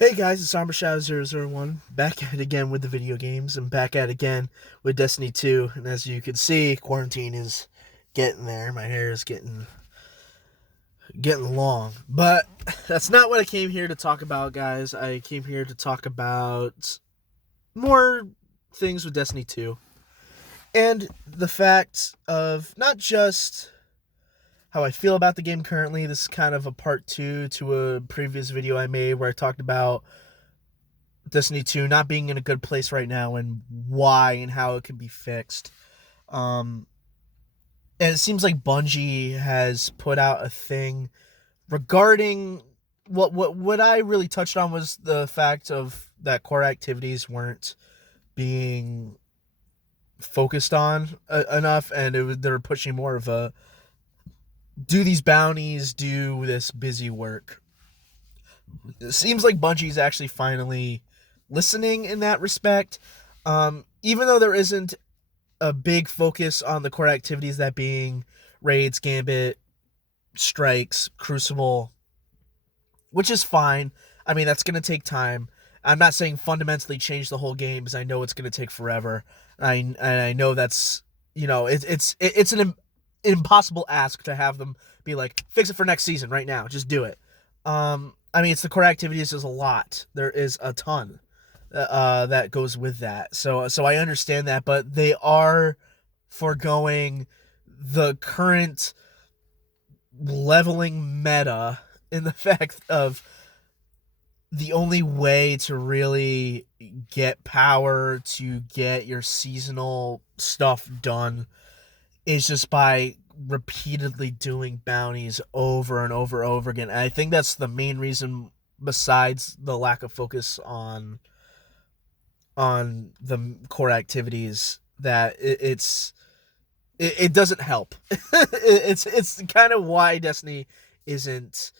Hey guys, it's SomberShadow001, back at it again with the video games, and back at it again with Destiny 2, and as you can see, quarantine is getting there. My hair is getting long, but that's not what I came here to talk about, guys. I came here to talk about more things with Destiny 2, and the fact of not just how I feel about the game currently. This is kind of a part 2 to a previous video I made where I talked about Destiny 2 not being in a good place right now and why and how it can be fixed. Um, and it seems like Bungie has put out a thing regarding what I really touched on was the fact of that core activities weren't being focused on enough, and they're pushing more of a do these bounties, do this busy work. It seems like Bungie's actually finally listening in that respect. Even though there isn't a big focus on the core activities, that being raids, gambit, strikes, crucible, which is fine. I mean, that's going to take time. I'm not saying fundamentally change the whole game because I know it's going to take forever. I know that's, it's an impossible ask to have them be like, fix it for next season right now. Just do it. I mean, it's the core activities is a lot. There is a ton that goes with that. So I understand that, but they are foregoing the current leveling meta in the fact of the only way to really get power to get your seasonal stuff done is just by repeatedly doing bounties over and over and over again. And I think that's the main reason, besides the lack of focus on the core activities, that it doesn't help. It's kind of why Destiny isn't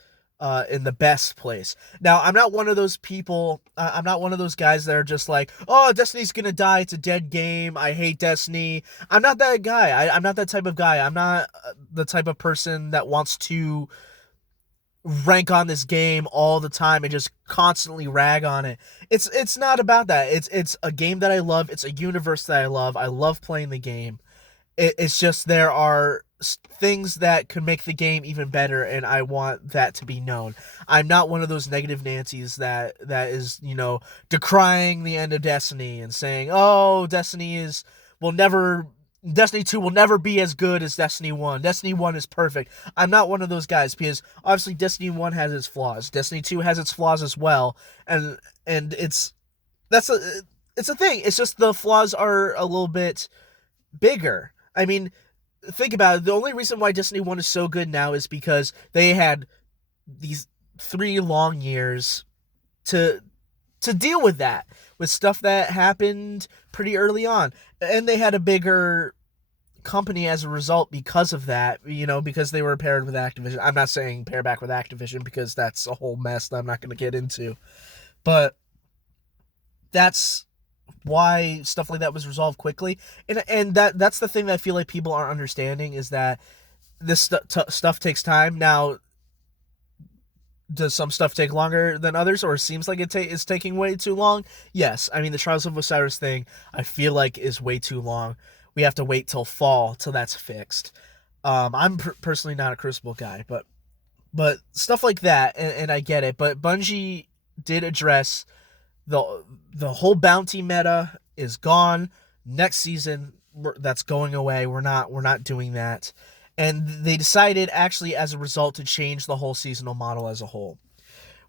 in the best place. Now, I'm not one of those people. I'm not one of those guys that are just like, oh, Destiny's gonna die. It's a dead game. I hate Destiny. I'm not that guy. I'm not that type of guy. I'm not the type of person that wants to rank on this game all the time and just constantly rag on it. It's not about that. It's a game that I love. It's a universe that I love. I love playing the game. It's just there are things that could make the game even better, and I want that to be known. I'm not one of those negative Nancy's that is, decrying the end of Destiny and saying, oh, Destiny 2 will never be as good as Destiny 1. Destiny 1 is perfect. I'm not one of those guys, because obviously Destiny 1 has its flaws. Destiny 2 has its flaws as well. And that's a it's a thing. It's just the flaws are a little bit bigger. I mean, think about it. The only reason why Destiny 1 is so good now is because they had these 3 long years to deal with that, with stuff that happened pretty early on. And they had a bigger company as a result because of that, because they were paired with Activision. I'm not saying pair back with Activision because that's a whole mess that I'm not going to get into. But that's why stuff like that was resolved quickly. And that's the thing that I feel like people aren't understanding, is that this stuff takes time. Now, does some stuff take longer than others, or it seems like it's taking way too long? Yes. I mean, the Trials of Osiris thing, I feel like, is way too long. We have to wait till fall till that's fixed. I'm personally not a Crucible guy, but stuff like that, and I get it. But Bungie did address the whole bounty meta is gone. Next season, that's going away. We're not doing that. And they decided, actually, as a result, to change the whole seasonal model as a whole,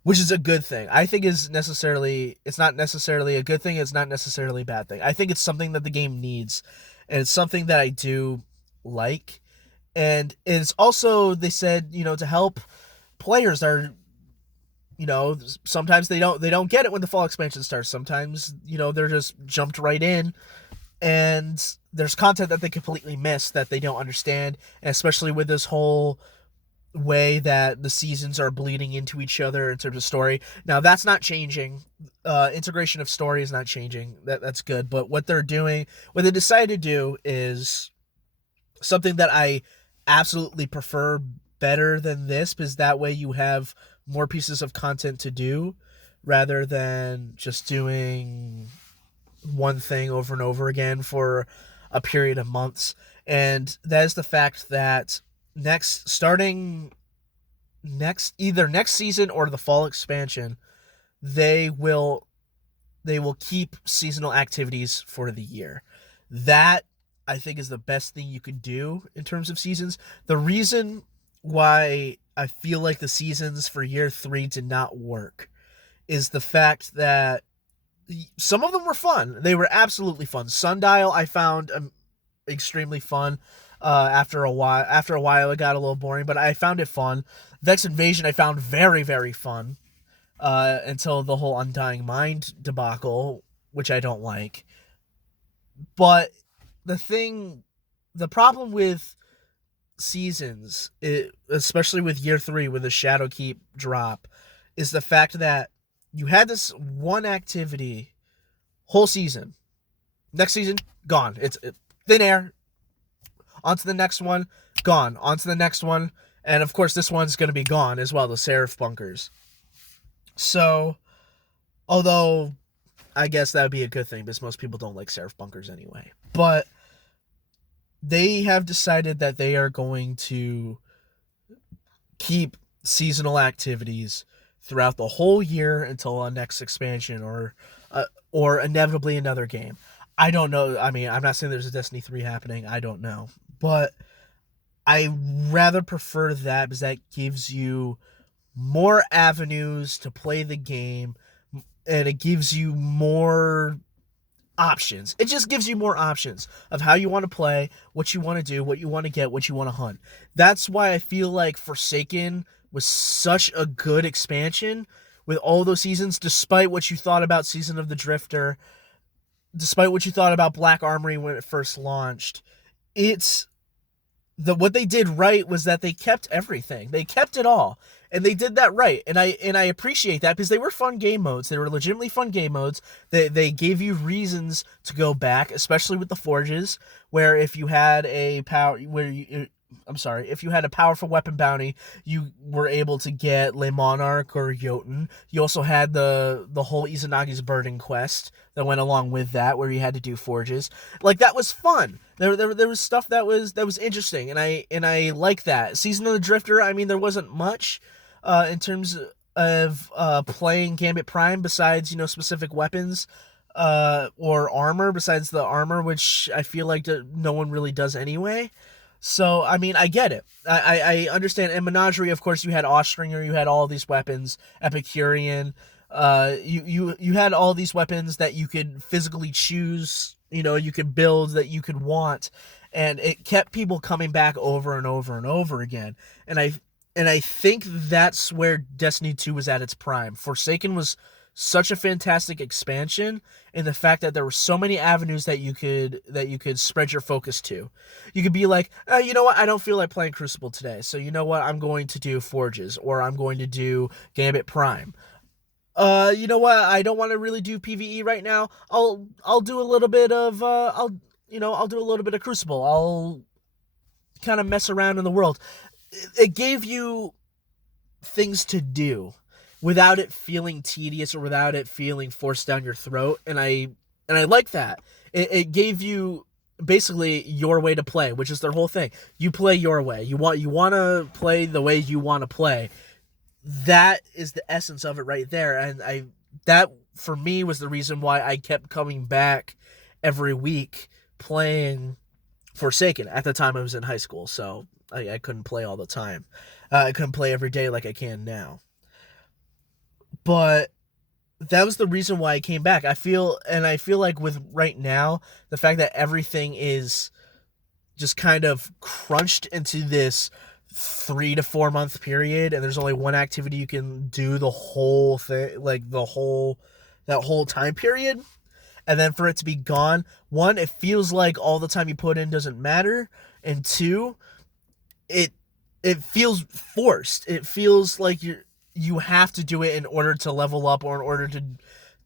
which is a good thing. I think it's not necessarily a good thing. It's not necessarily a bad thing. I think it's something that the game needs, and it's something that I do like. And it's also, they said, to help players that are, sometimes they don't get it when the fall expansion starts. Sometimes, they're just jumped right in, and there's content that they completely miss, that they don't understand, and especially with this whole way that the seasons are bleeding into each other in terms of story. Now, that's not changing. Integration of story is not changing. That's good. But what they decided to do, is something that I absolutely prefer better than this, because that way you have more pieces of content to do. rather than just doing one thing over and over again for a period of months. And that is the fact that starting either next season or the fall expansion, they will keep seasonal activities for the year. That, I think, is the best thing you could do in terms of seasons. The reason why I feel like the seasons for year 3 did not work is the fact that some of them were fun. They were absolutely fun. Sundial I found extremely fun. After a while, it got a little boring, but I found it fun. Vex Invasion I found very, very fun. Until the whole Undying Mind debacle, which I don't like. But the problem with seasons, especially with year 3 with the Shadowkeep drop, is the fact that you had this one activity whole season. Next season, gone. It's thin air. On to the next one, gone. On to the next one. And of course, this one's going to be gone as well, the Seraph Bunkers. So, although I guess that would be a good thing because most people don't like Seraph Bunkers anyway. But they have decided that they are going to keep seasonal activities throughout the whole year until a next expansion or inevitably another game. I don't know. I mean, I'm not saying there's a Destiny 3 happening. I don't know. But I rather prefer that because that gives you more avenues to play the game, and it gives you more options. It just gives you more options of how you want to play, what you want to do, what you want to get, what you want to hunt. That's why I feel like Forsaken was such a good expansion with all those seasons, despite what you thought about Season of the Drifter, despite what you thought about Black Armory when it first launched. What they did right was that they kept everything. They kept it all. And they did that right. And I appreciate that because they were fun game modes. They were legitimately fun game modes. They gave you reasons to go back, especially with the forges, where if you had a if you had a powerful weapon bounty, you were able to get Le Monarch or Jotun. You also had the whole Izanagi's Burden quest that went along with that, where you had to do forges. Like, that was fun. There was stuff that was interesting, and I like that. Season of the Drifter, I mean, there wasn't much in terms of playing Gambit Prime besides, specific weapons or armor, besides the armor, which I feel like no one really does anyway. So, I mean, I get it. I understand. In Menagerie, of course, you had Austringer, you had all these weapons, Epicurean. You had all these weapons that you could physically choose, you could build, that you could want, and it kept people coming back over and over and over again. And I think that's where Destiny 2 was at its prime. Forsaken was such a fantastic expansion in the fact that there were so many avenues that you could spread your focus to. You could be like, you know what, I don't feel like playing Crucible today, so you know what, I'm going to do Forges, or I'm going to do Gambit Prime. You know what, I don't want to really do PvE right now. I'll do a little bit of I'll do a little bit of Crucible. I'll kind of mess around in the world. It gave you things to do without it feeling tedious or without it feeling forced down your throat, and I like that. It gave you basically your way to play, which is their whole thing. You play your way. You want to play the way you want to play. That is the essence of it right there, and that for me was the reason why I kept coming back every week playing Forsaken. At the time I was in high school, so I couldn't play all the time. I couldn't play every day like I can now. But that was the reason why I came back. I feel like with right now, the fact that everything is just kind of crunched into this 3 to 4 month period, and there's only one activity you can do the whole thing, like that whole time period, and then for it to be gone, one, it feels like all the time you put in doesn't matter, and two, it feels forced. It feels like you have to do it in order to level up or in order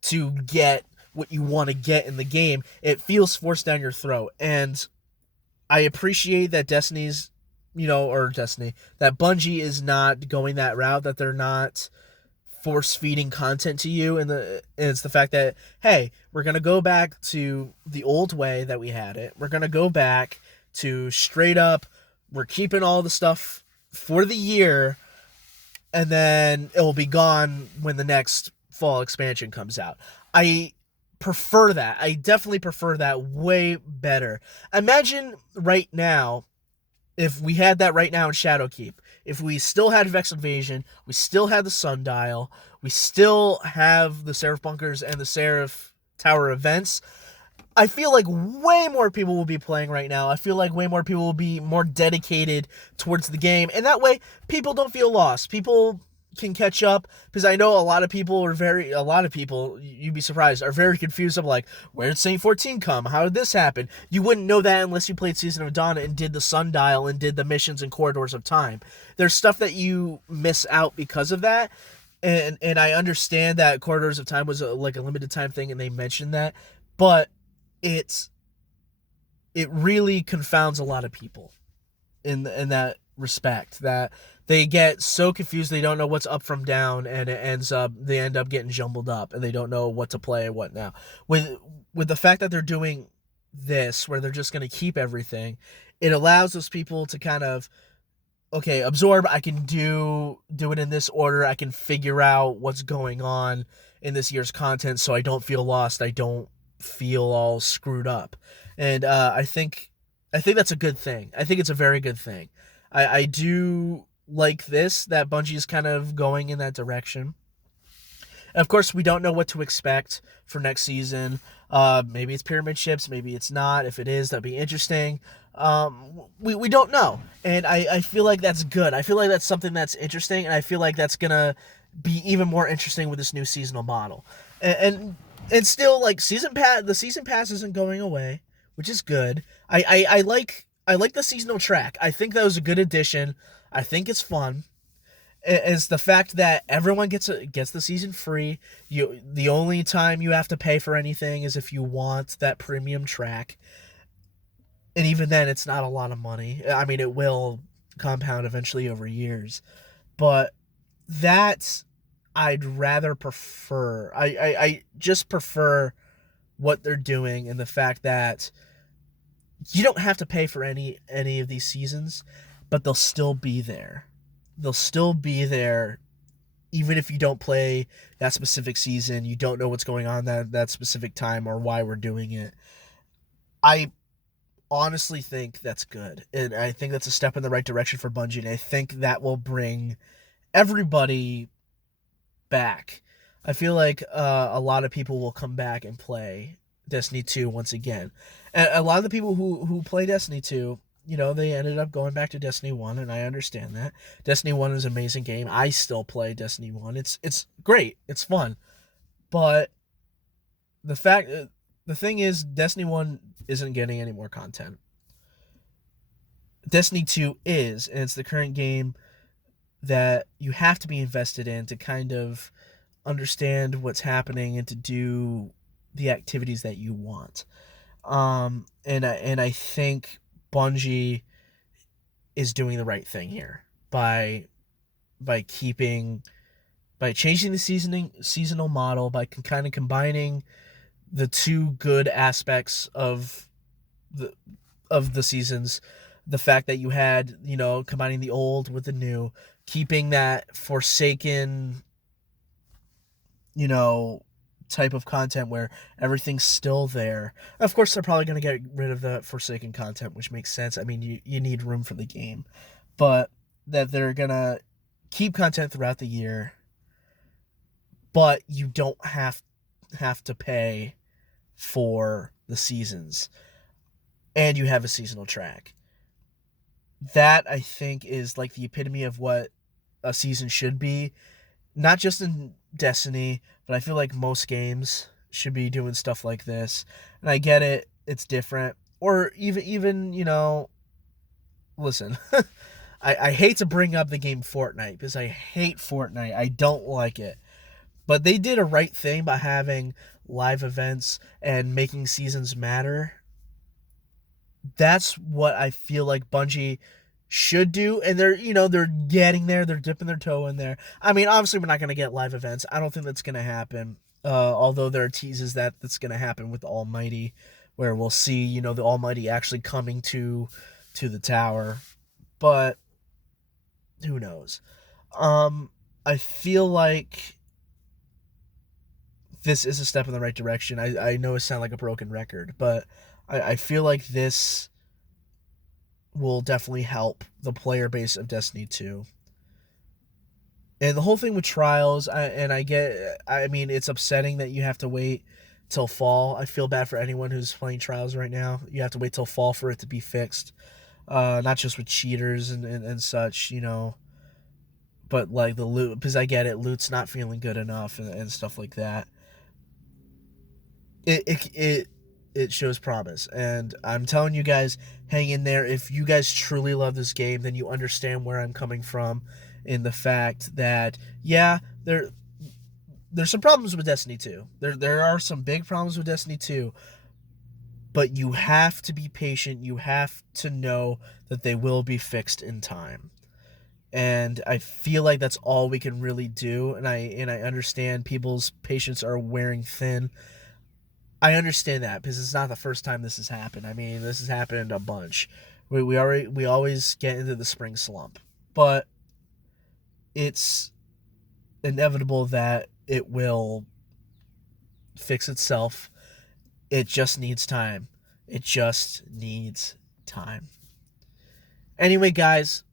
to get what you want to get in the game. It feels forced down your throat, and I appreciate that that Bungie is not going that route, that they're not force feeding content to you, and it's the fact that, hey, we're gonna go back to the old way that we had it. We're gonna go back to straight up, we're keeping all the stuff for the year, and then it will be gone when the next fall expansion comes out. I prefer that. I definitely prefer that way better. Imagine right now, if we had that right now in Shadowkeep, if we still had Vex Invasion, we still had the Sundial, we still have the Seraph Bunkers and the Seraph Tower events, I feel like way more people will be playing right now. I feel like way more people will be more dedicated towards the game. And that way, people don't feel lost. People can catch up, because I know a lot of people, you'd be surprised, are very confused. I'm like, where did Saint 14 come? How did this happen? You wouldn't know that unless you played Season of Dawn and did the Sundial and did the missions and Corridors of Time. There's stuff that you miss out because of that. And I understand that Corridors of Time was a limited time thing, and they mentioned that. But it really confounds a lot of people in that respect, that they get so confused they don't know what's up from down, and they end up getting jumbled up, and they don't know what to play and what now. With the fact that they're doing this, where they're just going to keep everything, it allows those people to kind of, okay, absorb. I can do it in this order. I can figure out what's going on in this year's content, so I don't feel lost. I don't feel all screwed up. And I think that's a good thing. I think it's a very good thing. I do like this, that Bungie is kind of going in that direction. And of course, we don't know what to expect for next season. Maybe it's pyramid ships, maybe it's not. If it is, that'd be interesting. We don't know. And I feel like that's good. I feel like that's something that's interesting, and I feel like that's gonna be even more interesting with this new seasonal model. And still, like, the season pass isn't going away, which is good. I like the seasonal track. I think that was a good addition. I think it's fun. It's the fact that everyone gets the season free. The only time you have to pay for anything is if you want that premium track. And even then, it's not a lot of money. I mean, it will compound eventually over years. But that I'd rather prefer. I just prefer what they're doing, and the fact that you don't have to pay for any of these seasons, but they'll still be there. They'll still be there even if you don't play that specific season, you don't know what's going on that specific time or why we're doing it. I honestly think that's good, and I think that's a step in the right direction for Bungie, and I think that will bring everybody back. I feel like a lot of people will come back and play Destiny 2 once again. And a lot of the people who play Destiny 2, they ended up going back to Destiny 1, and I understand that. Destiny 1 is an amazing game. I still play Destiny 1. It's great. It's fun. But the thing is, Destiny 1 isn't getting any more content. Destiny 2 is, and it's the current game that you have to be invested in to kind of understand what's happening and to do the activities that you want. And I think Bungie is doing the right thing here by changing the seasonal model, by kind of combining the two good aspects of the seasons. The fact that you had, combining the old with the new, keeping that Forsaken, type of content where everything's still there. Of course, they're probably going to get rid of the Forsaken content, which makes sense. I mean, you need room for the game. But that they're going to keep content throughout the year, but you don't have to pay for the seasons. And you have a seasonal track. That, I think, is like the epitome of what a season should be. Not just in Destiny, but I feel like most games should be doing stuff like this. And I get it, it's different. Or even listen, I hate to bring up the game Fortnite, because I hate Fortnite. I don't like it. But they did a right thing by having live events and making seasons matter. That's what I feel like Bungie should do, and they're getting there. They're dipping their toe in there. I mean, obviously, we're not going to get live events. I don't think that's going to happen. Although there are teases that's going to happen with the Almighty, where we'll see, the Almighty actually coming to the tower. But who knows? I feel like this is a step in the right direction. I know it sounds like a broken record, but I feel like this will definitely help the player base of Destiny 2. And the whole thing with Trials, I mean, it's upsetting that you have to wait till fall. I feel bad for anyone who's playing Trials right now. You have to wait till fall for it to be fixed. Not just with cheaters and such, but like the loot, because I get it, loot's not feeling good enough and stuff like that. It shows promise, and I'm telling you guys, hang in there. If you guys truly love this game, then you understand where I'm coming from, in the fact that there's some problems with Destiny 2. There are some big problems with Destiny 2, but you have to be patient. You have to know that they will be fixed in time. And I feel like that's all we can really do, and I understand people's patience are wearing thin. I understand that because it's not the first time this has happened. I mean, this has happened a bunch. We always get into the spring slump, but it's inevitable that it will fix itself. It just needs time. It just needs time. Anyway, guys,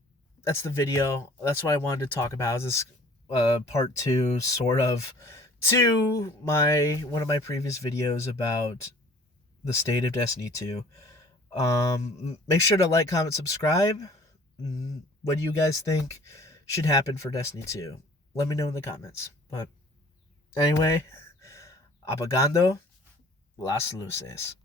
that's the video. That's what I wanted to talk about. This part 2, sort of, to one of my previous videos about the state of Destiny 2. Make sure to like, comment, subscribe. What do you guys think should happen for Destiny 2? Let me know in the comments. But anyway, apagando las luces.